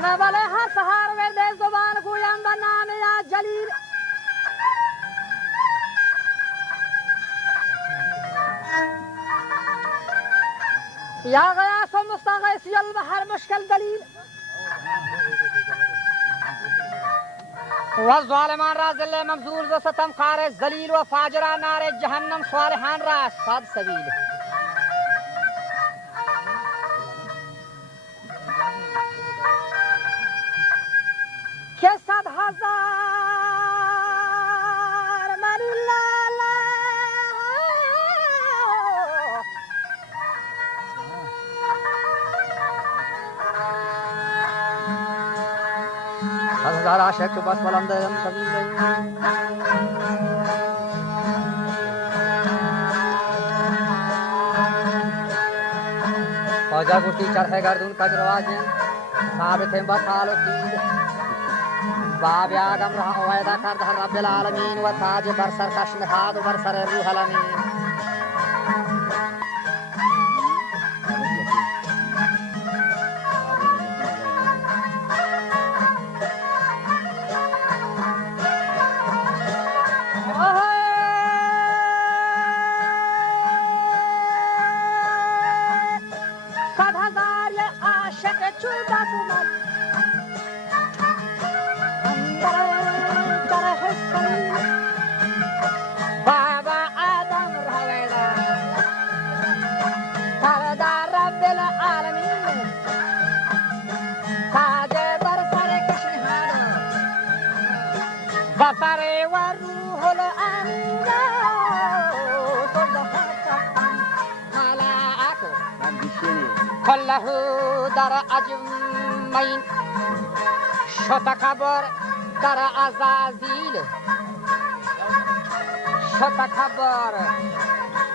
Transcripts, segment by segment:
کنه ولی هر سهر ورده زبان گویم به نام یا جلیل یا غیاس و مستغیثی البحر مشکل دلیل و ظالمان را ذل ممزول و ستم کار ذلیل و فاجر نار جهنم صالحان را صد سبیل که 100,000 من لاله هزار عاشق تو بس بلندم طویل خواجه گوشتی چرخ گردون کج رواجین ثابت هم بطال و تیر باب آدم را وعده کرد هر رب العالمین و تاج بر سر کش نهاد و بر سر روح الامین بصري والروح الأمين ملائكة كله در أجمعين شتكبر در أزازيل شتكبر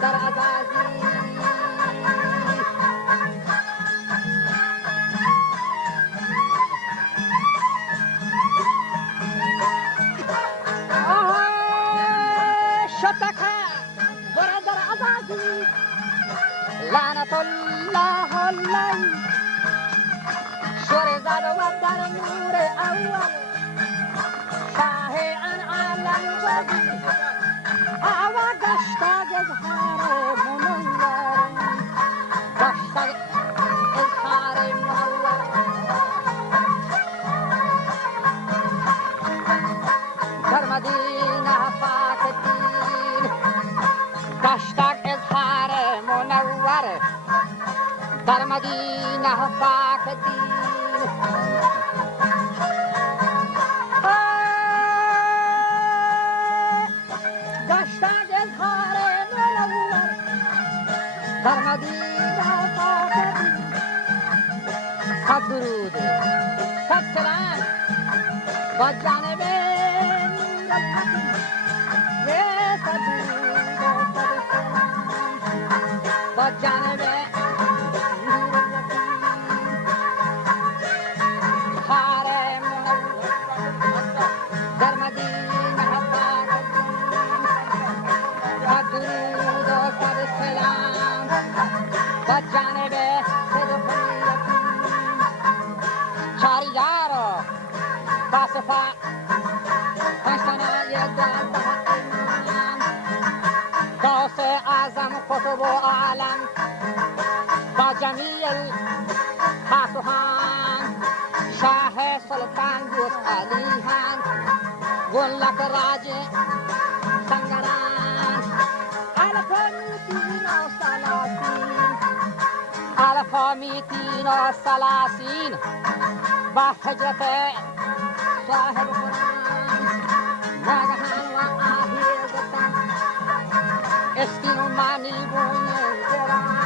در أزازيل شتك برادر أزازيل لعنة الله عليه شرزاد ودر نور أول شاهي عن عالم جديد أوا قشتاق إظهار منور قشتاق إظهار منور در مدينة فاكتين قشتاق إظهار منور در مدينة فاكتين قشتاق إظهار منور در مدينة فاكتين صد درود صد سلام با جانب نور الحكيم صد درود صد سلام با جانب قطب عالم با جمیع الخاصهان شاه سلطان دوست علیهان گلک راج سنگران الفا میتین و سلاسین با حجرت صاحب قرآن ناگهان و آهیر گفتن استین و معنی بونه جران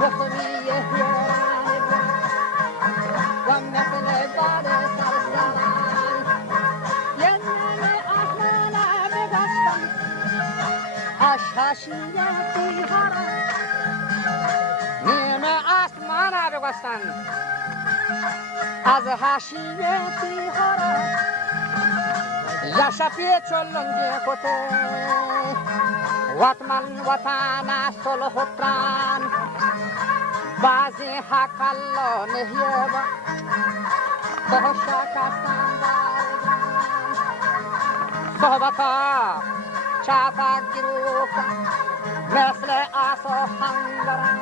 بخوری هیران و مثل باد سرسران ینن آسمان بگستن اشهاشیتی هران نیمه آسمان بگستن از حاشیتی هران یا شفی چلنگی کته وطمن وطن صلح تران بعضی حقلا نهیه با تو شکستن برگران صحبتا چپک گروکن مثل آسا هنگران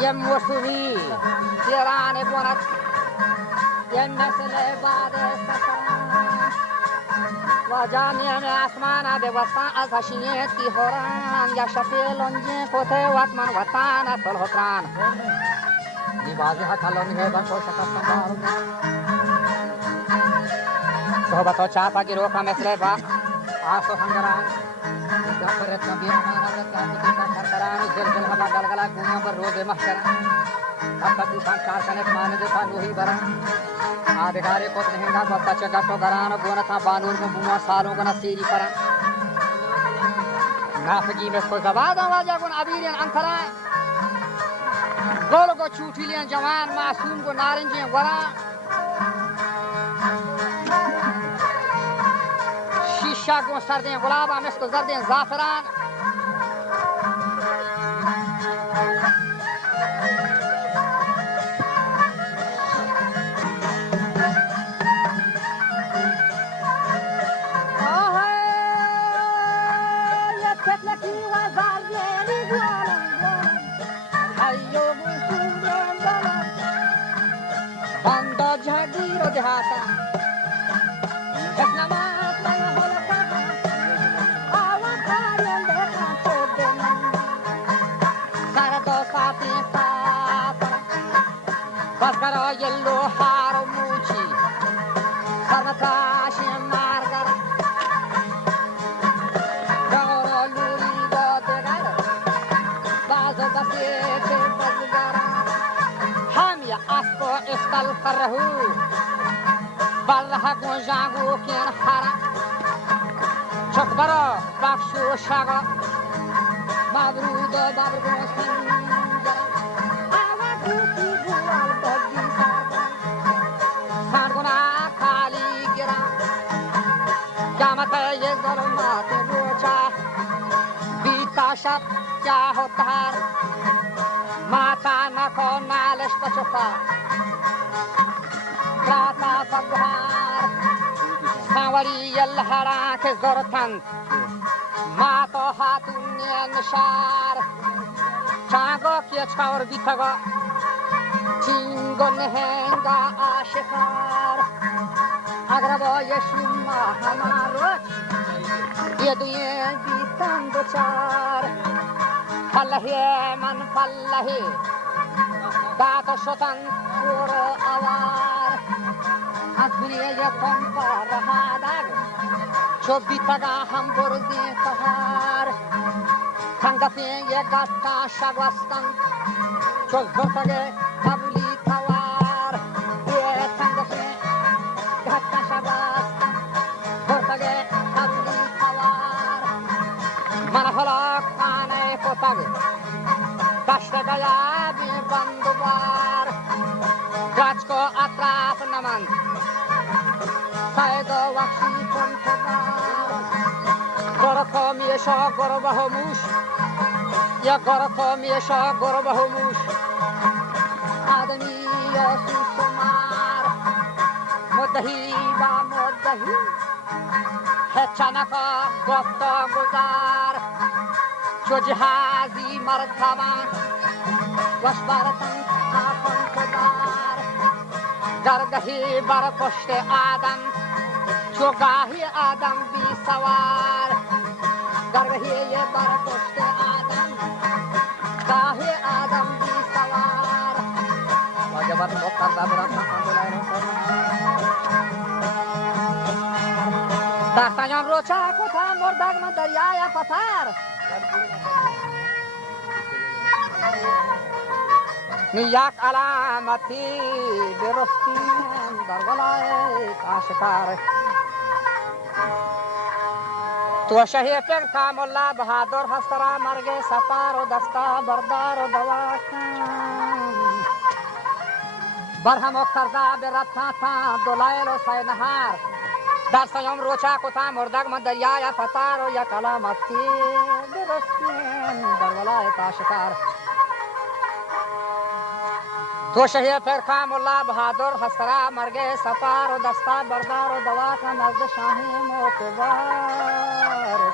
یه موسوی دیران بوند یه مثل باد سفران و جانیم اسمان به وطن از هشیت کی هوران یا شفیل انجی کوته وطمن وطن سلحکران دیوازی ها کلونی ہے بن کو شکستن بارون صحبتو چاپا گیرو کا مثل با آسو ہنگران جافرت نبی امان عورت کا پتی کا سرکران زلزل ہوا گلگلا گونیوں پر روز محشران اب تک دوسان چار کنک مانے دیتا نوہی بران آدھگارے کو تنہنگا بستا چگٹو گران گونتا بانور کو بوما سالوں کا نصیری پران نافگی میں کو زباد آواجہ گون عبیرین انترائیں گولو کو چوٹی لین جوان معصوم کو نارنجیں وران شیشہ کو سردیں غلابہ مس کو زردیں زعفران جاگیر و دهاتا اسنامات من هلکا آوان کارین دکان شدن سر دو ساتی سافر بس کرا یلو هار و موچی سرمتاش مارگر دورو لوری دادگر باز دستی چه بزگران همیا اسبو اسکل خرهو بالله گون جانگو کین خرا چکبرا بخشو شاگا مبرود بابرگون سنجرا آوا کوکی گوال بگی سرگا سرگونا کالی گرا قیامت یک ظلمات روچا بیتا شب کیا ہوتا ہے ماتا نکو نالش پچکا راتا فگوار سانوری اللحرا که زورتن ماتو هاتونی نشار چاگو کیا چکاور بیتگا چینگو نهنگا آشکار اگر با یشما همارو یه دوی بیتن دوچار فلهی من فلهی داتا شدن پورو آوار از بریه پمپا رها دار چو بیتگا هم برزی تهار تنگفی یه گستا شگوستن چو زرتگه قبولی توار یه تنگفی گستا شگوستن زرتگه قبولی توار من حالا خانه پتگه دشت گیا بی بندوبار گچ کو اطراف نمند ساید و وحشی کنتدار گرکو میشا گربه هموش یا گرکو میشا گربه هموش آدمی یا سوسمار مدهی و مدهی هچنکا گفتا گذار چو جهازی مرکبان وش برتن آکن کدار گرگهی بر پشت آدم چو گاهی آدم بی سوار گرگهی بر پشت آدم گاهی آدم بی سوار واجبات مختار دابران دستان رو چاکو تا مردگ من دریای فتر نیاک علامتی برستیم در ولایت آشکار تو شهی فکر کا ملا بهادر هسترا مرگ سفار و دستا بردار و دوا کن برهم و کرده برتا تا دلایل و سینهار در سیام روچا کتا مردگ من دریای فتار و یک علامتی برستیم در ولایت آشکار तो शहीद फिर खा मुल्ला बहादुर हसरा मर गए सफार दस्ता बरदार दवा का नर्द शाही मोतबार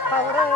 खबरे